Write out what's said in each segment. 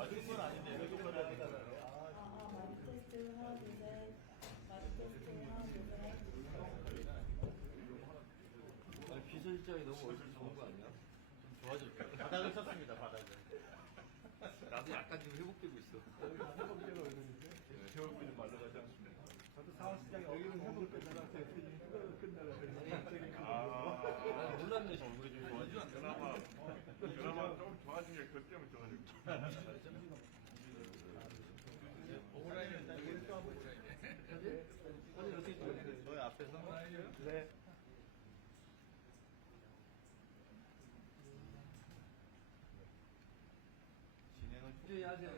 맞은 건 아닌데 여기 걸어야 되잖아요. 마이크 테스트 하나 둘 셋. 마이크 테스트 하나 둘 셋. 아니, 비서실장이 너무 얼굴 좋은 거 아니야? 좋아질까요? 바닥을 쳤습니다, 바닥을. 나도 약간 좀 회복되고 있어. 회복제가 있는데 제 얼굴이 말라가지 않습니다. 저도 사원시장이 여기는 회복을 끝나라 회복을 끝나라 난 몰랐네. 얼굴이 좀 좋아지지 않나? 그나마 좀 좋아진 게 그 때문에 좋아진 거. 오라이는 여기 또 한번 아니, 어떻게 좀. 저희 앞에서 네. 진행을 이제 하세요.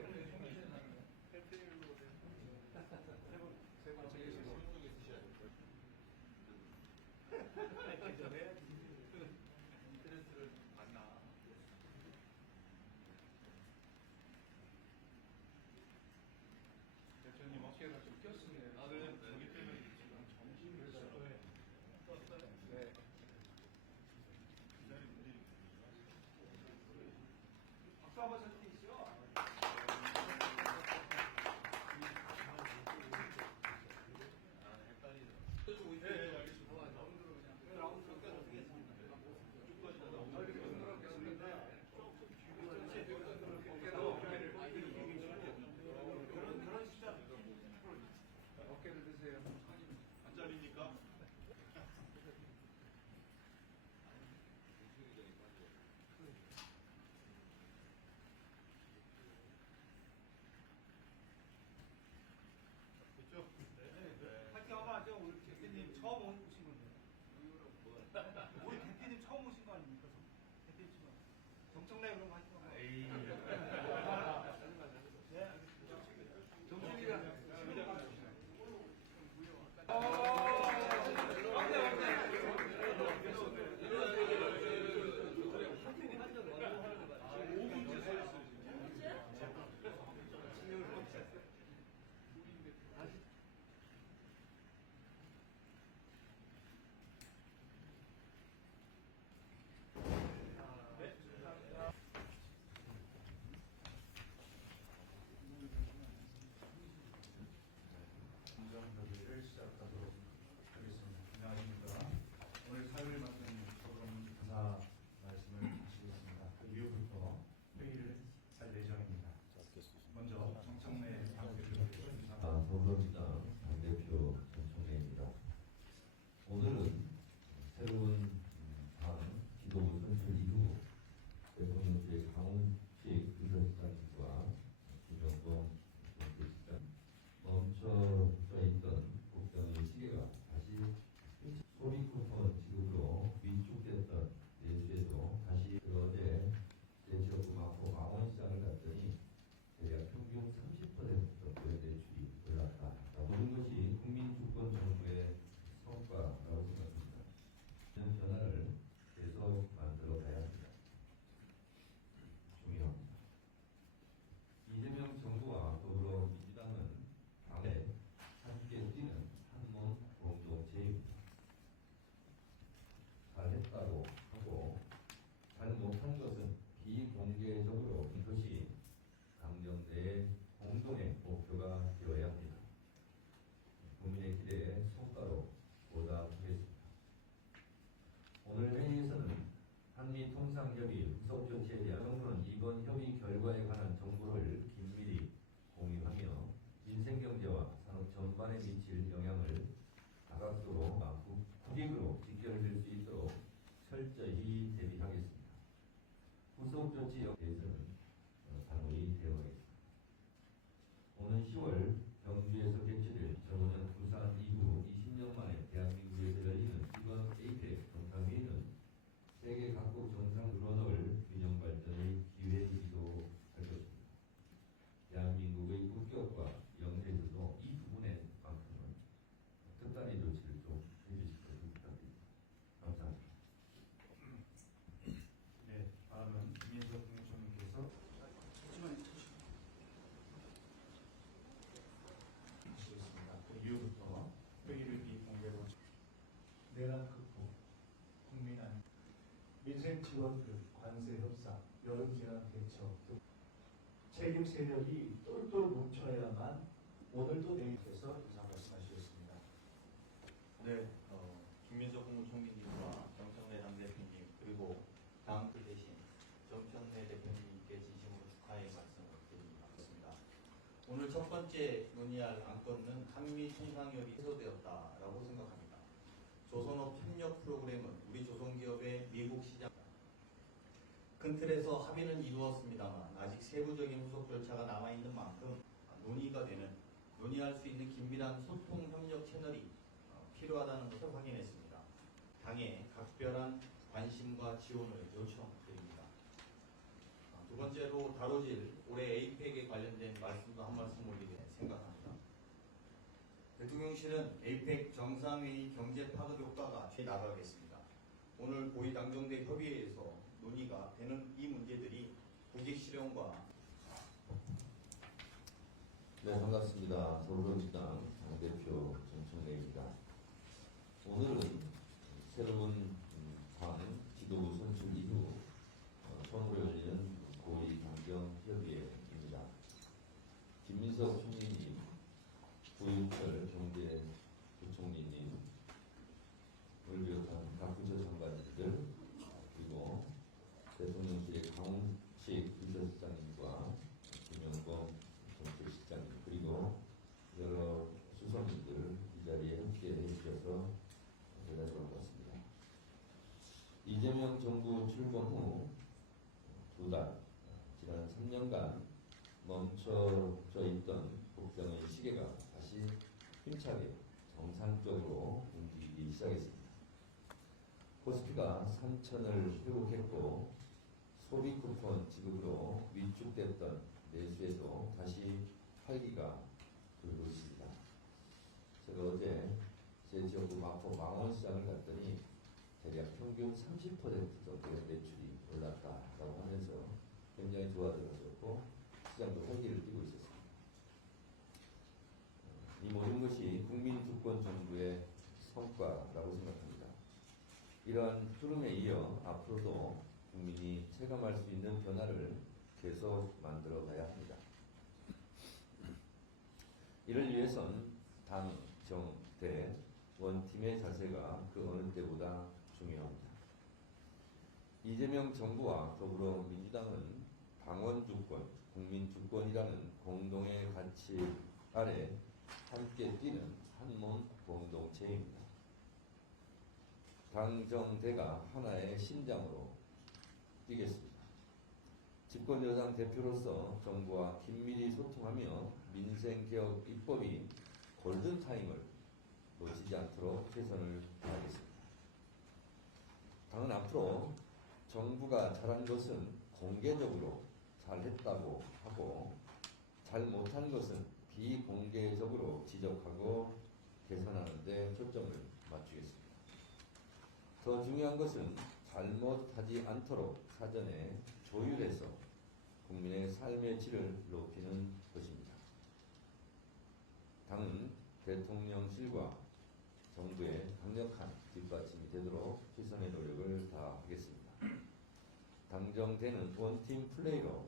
세번 찍으시고 그 전에 스트레스를 받나? 대표님 어깨가 좀 꼈으네요. 아, 그래요? 저기 때문에 지금 정신을 떴어요. 네. 박수 한번 쳐주시죠. 네, 알겠습니다. 라운드로 끝까지 하겠습니다. 쭉까지 그런 시작. 어깨를 드세요. 안 잘리니까. 그렇죠? 네. 파이팅 한번 하죠. 우리 대표님 처음 오신 건데. 우리 대표님 처음 오신 거 아닙니까? 대표님 처음. 정청래 그런 거 하시는 거. 에이. 네, 알겠습니다. 정청이가. 공정회의를 시작하도록 하겠습니다. 안녕하십니까. 오늘 사회를 맡은 조금 감사 말씀을 드리겠습니다. 그 이후부터 회의를 할 예정입니다. 먼저 정청래 당대표를 더불어민주당 당대표 정청래입니다. 오늘은 새로운 당 지도부 선출 이후 대통령실 강훈식 비서실장님과 김영동 정책실장 멈춰져 있던 국정의 시계가 다시 소리 쿠폰 지급으로 위축됐던 내주에도 다시 어제 대지역구 마포 망원시장을 갔더니 대략 평균 30% 정도의 대출이 올랐다. 모든 것이 국민주권 정부의 성과라고 생각합니다. 이런 변화를 계속 만들어 가야 합니다. 중요합니다. 이재명 정부와 더불어민주당은 당에 함께 뛰는 한몸 공동체입니다. 잘했다고 하고 잘 못한 것은 비공개적으로 이것이 당정대의 공동의 목표가 되어야 합니다. 국민의 기대에 성과로 보답하겠습니다. 오늘 회의에서는 한미 통상협의 후속 조치에 대한 정부는 이번 협의 결과에 관한 정보를 긴밀히 공유하며 민생경제와 산업 전반에 미칠 영향을 다각도로 국익으로 직결될 수 있도록 철저히 대비하겠습니다. 후속 조치에 대해서는 단호히 대응하겠습니다. 오는 10월 경주에서 개최될 전후년 부산 이후 20년 만에 대한민국에서 열리는 이번 APEC 정상회의는 세계 각국 정상 문화를 균형 발전의 기회이기도 할 것입니다. 대한민국의 국격과 영세에서도 이 부분에만큼은 특단의 조치를 좀 해주실 것을 부탁드립니다. 감사합니다. 네, 다음은 김인석 국무총리께서 하시겠습니다. 그 이후부터 회의를 비공개로 내란 극복, 국민 안녕, 민생 지원금, 관세 협상, 여름 재난 대처 등 책임 세력이 똘똘 뭉쳐야만 오늘도 내일께서 이상 말씀하시겠습니다. 네, 김민석 국무총리님과 정청래 당대표님 그리고 당 대신 정청래 대표님께 진심으로 축하의 말씀을 드립니다. 오늘 첫 번째 논의할 안건은 한미 통상협의 해소되었다라고 생각합니다. 조선업 협력 프로그램은 우리 조선기업의 미국 시장입니다. 큰 틀에서 합의는 이루었습니다만 아직 세부적인 후속 절차가 남아있는 만큼 논의할 수 있는 긴밀한 소통 협력 채널이 필요하다는 것을 확인했습니다. 당의 각별한 관심과 지원을 요청드립니다. 두 번째로 다뤄질 올해 에이펙에 관련된 말씀도 한 말씀 올리게 생각합니다. 대통령실은 에이펙 정상회의 경제 파급 효과가 나가겠습니다. 오늘 고위 당정대 협의회에서 논의가 되는 이 문제들이 국익 실현과 네, 반갑습니다. 더불어민주당 당대표 정청래입니다. 오늘은 새로운 당 지도부 선출 이후 처음으로 열리는 고위 당정 협의회입니다. 김민석 총리님, 고윤철 경제부총리님, 을 비롯한 각 부처 장관님들, 그리고 대통령실의 강훈식 비서실장님과 김영범 정책실장님, 그리고 여러 수석님들 이 자리에 함께 해주셔서 대단히 반갑습니다. 이재명 정부 출범 후 두 달, 지난 3년간 멈춰져 있던 국정의 시계가 다시 힘차게 정상적으로 움직이기 시작했습니다. 코스피가 3천을 회복했고 소비 쿠폰 지급으로 위축됐던 내수에도 다시 활기가 돌고 있습니다. 제가 어제 제 지역구 마포 망원시장을 갔더니 대략 평균 30% 정도의 매출이 올랐다라고 하면서 굉장히 좋아졌고 시장도 활기를 띠고 있었습니다. 이 모든 것이 국민주권 정부의 성과라고 생각합니다. 이러한 흐름에 이어 앞으로도 국민이 체감할 수 있는 변화를 계속 만들어 가야 합니다. 이를 위해선 당, 정, 대, 원팀의 자세가 그 어느 때보다 중요합니다. 이재명 정부와 더불어 민주당은 당원주권, 국민주권이라는 공동의 가치 아래 함께 뛰는 한몸 공동체입니다. 당정대가 하나의 심장으로 뛰겠습니다. 집권여당 대표로서 정부와 긴밀히 소통하며 민생개혁 입법이 골든타임을 놓치지 않도록 최선을 다하겠습니다. 당은 앞으로 정부가 잘한 것은 공개적으로 잘했다고 하고 잘 못한 것은 비공개적으로 지적하고 개선하는 데 초점을 맞추겠습니다. 더 중요한 것은 잘못하지 않도록 사전에 조율해서 국민의 삶의 질을 높이는 것입니다. 당은 대통령실과 정부의 강력한 뒷받침이 되도록 최선의 노력을 다하겠습니다. 당정대는 원팀 플레이로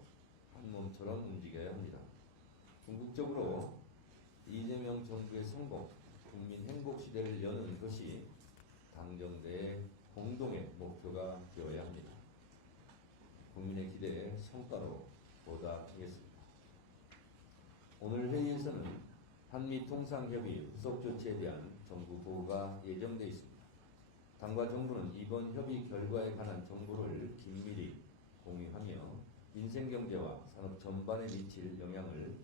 한 몸처럼 움직여야 합니다. 궁극적으로 이재명 정부의 성공, 국민 행복 시대를 여는 것이 당정대의 공동의 목표가 되어야 합니다. 국민의 기대에 성과로 보답하겠습니다. 오늘 회의에서는 한미통상협의 후속 조치에 대한 정부 보고가 예정돼 있습니다. 당과 정부는 이번 협의 결과에 관한 정보를 긴밀히 공유하며 민생경제와 산업 전반에 미칠 영향을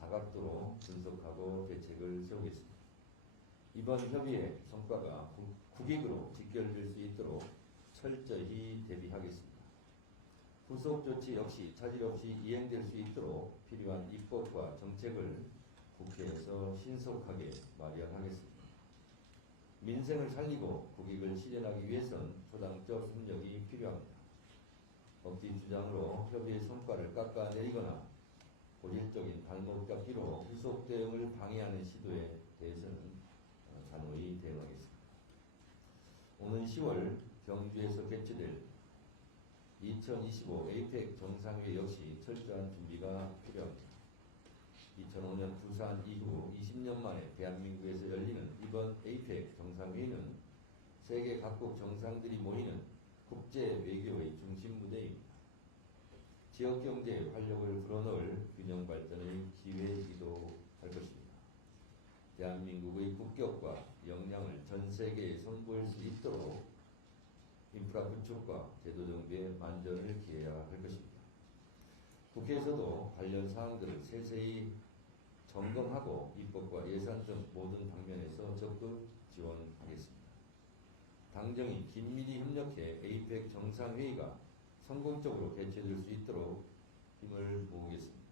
다각도로 분석하고 대책을 세우겠습니다. 이번 협의의 성과가 국익으로 직결될 수 있도록 철저히 대비하겠습니다. 후속 조치 역시 차질 없이 이행될 수 있도록 필요한 입법과 정책을 국회에서 신속하게 마련하겠습니다. 민생을 살리고 국익을 실현하기 위해선 초당적 협력이 필요합니다. 억지 주장으로 협의의 성과를 깎아내리거나 고질적인 발목 잡기로 후속 대응을 방해하는 시도에 대해서는 단호히 대응하겠습니다. 오는 10월 경주에서 개최될 2025 에이펙 정상회 역시 철저한 준비가 필요합니다. 2005년 부산 이후 20년 만에 대한민국에서 열리는 이번 에이펙 정상회의는 세계 각국 정상들이 모이는 국제 외교의 중심 무대입니다. 지역 경제의 활력을 불어넣을 균형 발전의 기회이기도 할 것입니다. 대한민국의 국격과 역량을 전 세계에 선보일 수 있도록 인프라 구축과 제도 정비에 만전을 기해야 할 것입니다. 국회에서도 관련 사항들을 세세히 점검하고 입법과 예산 등 모든 방면에서 적극 지원하겠습니다. 당정이 긴밀히 협력해 에이펙 정상회의가 성공적으로 개최될 수 있도록 힘을 모으겠습니다.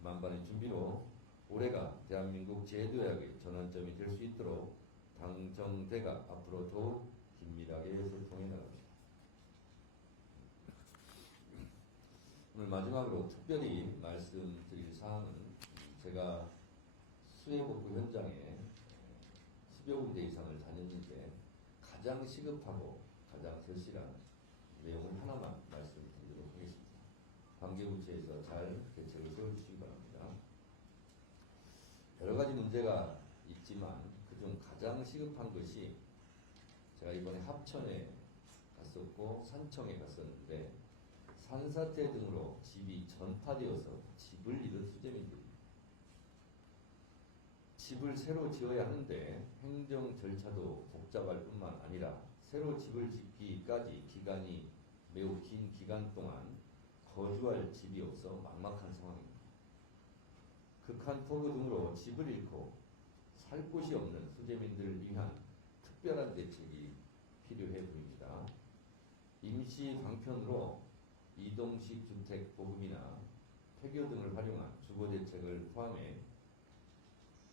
만반의 준비로 올해가 대한민국 제도약의 전환점이 될 수 있도록 당정대가 앞으로 더욱 긴밀하게 소통해 나갑니다. 오늘 마지막으로 특별히 말씀드릴 사항은 제가 수해복구 현장에 10여 군데 이상을 다녔는데 가장 시급하고 가장 절실한 내용을 하나만 말씀드리도록 하겠습니다. 관계부처에서 잘 대책을 세워주시기 바랍니다. 여러 가지 문제가 있지만 그중 가장 시급한 것이 제가 이번에 합천에 갔었고 산청에 갔었는데 산사태 등으로 집이 전파되어서 집을 잃은 수재민들입니다. 집을 새로 지어야 하는데 행정 절차도 복잡할 뿐만 아니라 새로 집을 짓기까지 기간이 매우 긴 기간 동안 거주할 집이 없어 막막한 상황입니다. 극한 폭우 등으로 집을 잃고 살 곳이 없는 수재민들을 위한 특별한 대책이 필요해 보입니다. 임시 방편으로 이동식 주택 보급이나 폐교 등을 활용한 주거 대책을 포함해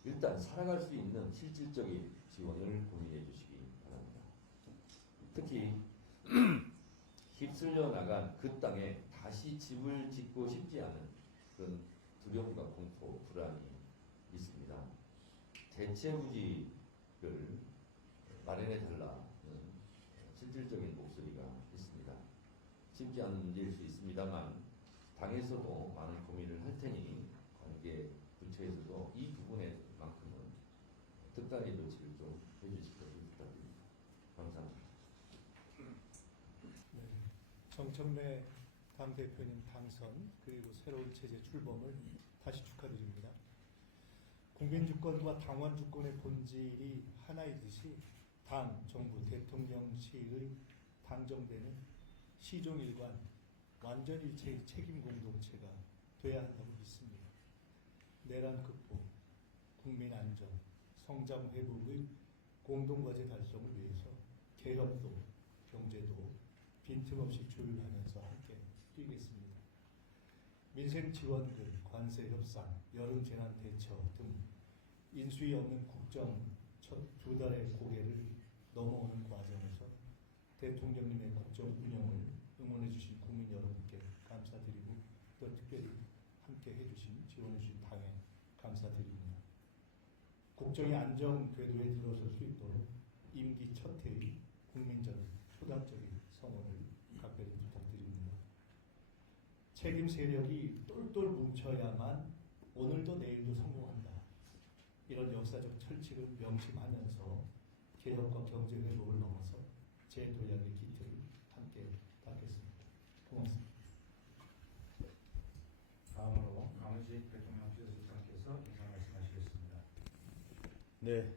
일단 살아갈 수 있는 실질적인 지원을 고민해 주시기 바랍니다. 특히 휩쓸려 나간 그 땅에 다시 집을 짓고 싶지 않은 그런 두려움과 공포, 불안이 있습니다. 대체부지를 마련해 달라는 실질적인 목소리가 있습니다. 쉽지 않은 문제일 수 있습니다만 당에서도 많은 고민을 할 테니 관계 부처에서도 이 부분에만큼은 특단의 조치를 좀 해주실 것을 부탁드립니다. 감사합니다. 네, 정청래 당대표님 당선 그리고 새로운 체제 출범을 다시 축하드립니다. 국민주권과 당원주권의 본질이 하나이듯이 당, 정부, 대통령실의 당정대는 시종일관 완전일체의 책임 공동체가 돼야 한다고 믿습니다. 내란 극복, 국민 안전, 성장 회복의 공동과제 달성을 위해서 개혁도 경제도 빈틈없이 조율하면서 함께 뛰겠습니다. 민생지원금, 관세협상, 여름재난대처 등 인수위 없는 국정 첫 두 달의 고개를 넘어오는 과정에서 대통령님의 국정 운영을 응원해 주신 국민 여러분께 감사드리고 또 특별히 함께 해주신 지원해 주신 당에 감사드립니다. 국정이 안정 궤도에 들어설 수 있도록 임기 첫 해의 국민적인 초당적인 성원을 각별히 부탁드립니다. 책임 세력이 똘똘 뭉쳐야만 오늘도 내일도 성공한다. 이런 역사적 철칙을 명심하면서 개혁과 경제 회복을 넘어서 제도약의 기틀을 함께 닦겠습니다. 고맙습니다. 다음으로 강훈식 대통령 비서실장께서 인사 말씀하시겠습니다. 네,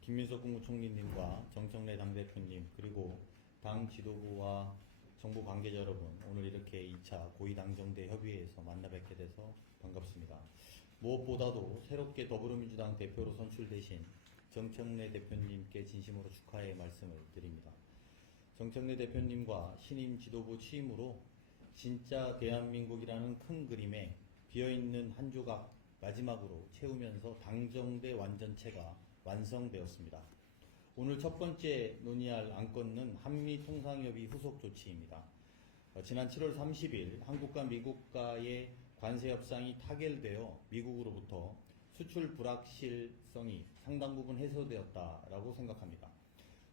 김민석 국무총리님과 정청래 당대표님 그리고 당 지도부와 정부 관계자 여러분, 오늘 이렇게 2차 고위당정대 협의회에서 만나 뵙게 돼서 반갑습니다. 무엇보다도 새롭게 더불어민주당 대표로 선출되신 정청래 대표님께 진심으로 축하의 말씀을 드립니다. 정청래 대표님과 신임 지도부 취임으로 진짜 대한민국이라는 큰 그림에 비어있는 한 조각 마지막으로 채우면서 당정대 완전체가 완성되었습니다. 오늘 첫 번째 논의할 안건은 한미통상협의 후속 조치입니다. 지난 7월 30일 한국과 미국과의 관세협상이 타결되어 미국으로부터 수출 불확실성이 상당 부분 해소되었다라고 생각합니다.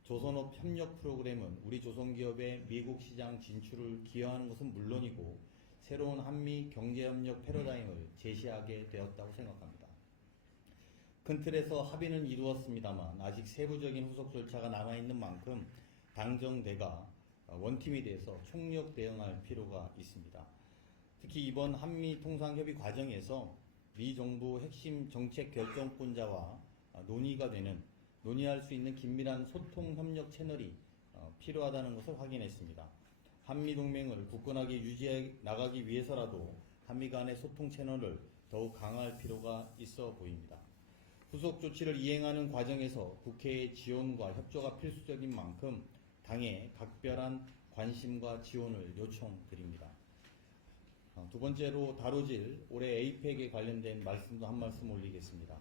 조선업 협력 프로그램은 우리 조선기업의 미국 시장 진출을 기여하는 것은 물론이고 새로운 한미 경제협력 패러다임을 제시하게 되었다고 생각합니다. 큰 틀에서 합의는 이루었습니다만 아직 세부적인 후속 절차가 남아있는 만큼 당정대가 원팀이 돼서 총력 대응할 필요가 있습니다. 특히 이번 한미 통상협의 과정에서 미 정부 핵심 정책 결정권자와 논의할 수 있는 긴밀한 소통 협력 채널이 필요하다는 것을 확인했습니다. 한미 동맹을 굳건하게 유지해 나가기 위해서라도 한미 간의 소통 채널을 더욱 강화할 필요가 있어 보입니다. 후속 조치를 이행하는 과정에서 국회의 지원과 협조가 필수적인 만큼 당의 각별한 관심과 지원을 요청드립니다. 두 번째로 다뤄질 올해 에이펙에 관련된 말씀도 한 말씀 올리겠습니다.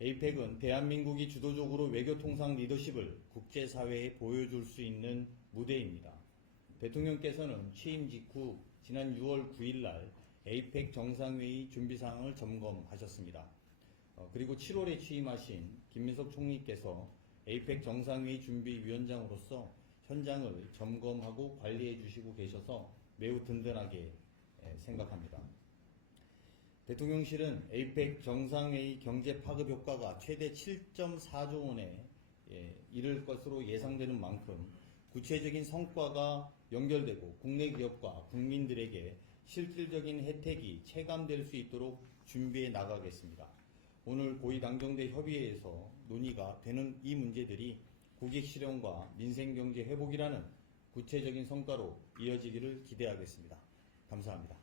에이펙은 대한민국이 주도적으로 외교통상 리더십을 국제사회에 보여줄 수 있는 무대입니다. 대통령께서는 취임 직후 지난 6월 9일 날 에이펙 정상회의 준비사항을 점검하셨습니다. 그리고 7월에 취임하신 김민석 총리께서 에이펙 정상회의 준비위원장으로서 현장을 점검하고 관리해 주시고 계셔서 매우 든든하게 생각합니다. 대통령실은 에이펙 정상회의 경제 파급 효과가 최대 7.4조 원에 이를 것으로 예상되는 만큼 구체적인 성과가 연결되고 국내 기업과 국민들에게 실질적인 혜택이 체감될 수 있도록 준비해 나가겠습니다. 오늘 고위당정대 협의회에서 논의가 되는 이 문제들이 고객 실현과 민생경제 회복이라는 구체적인 성과로 이어지기를 기대하겠습니다. 감사합니다.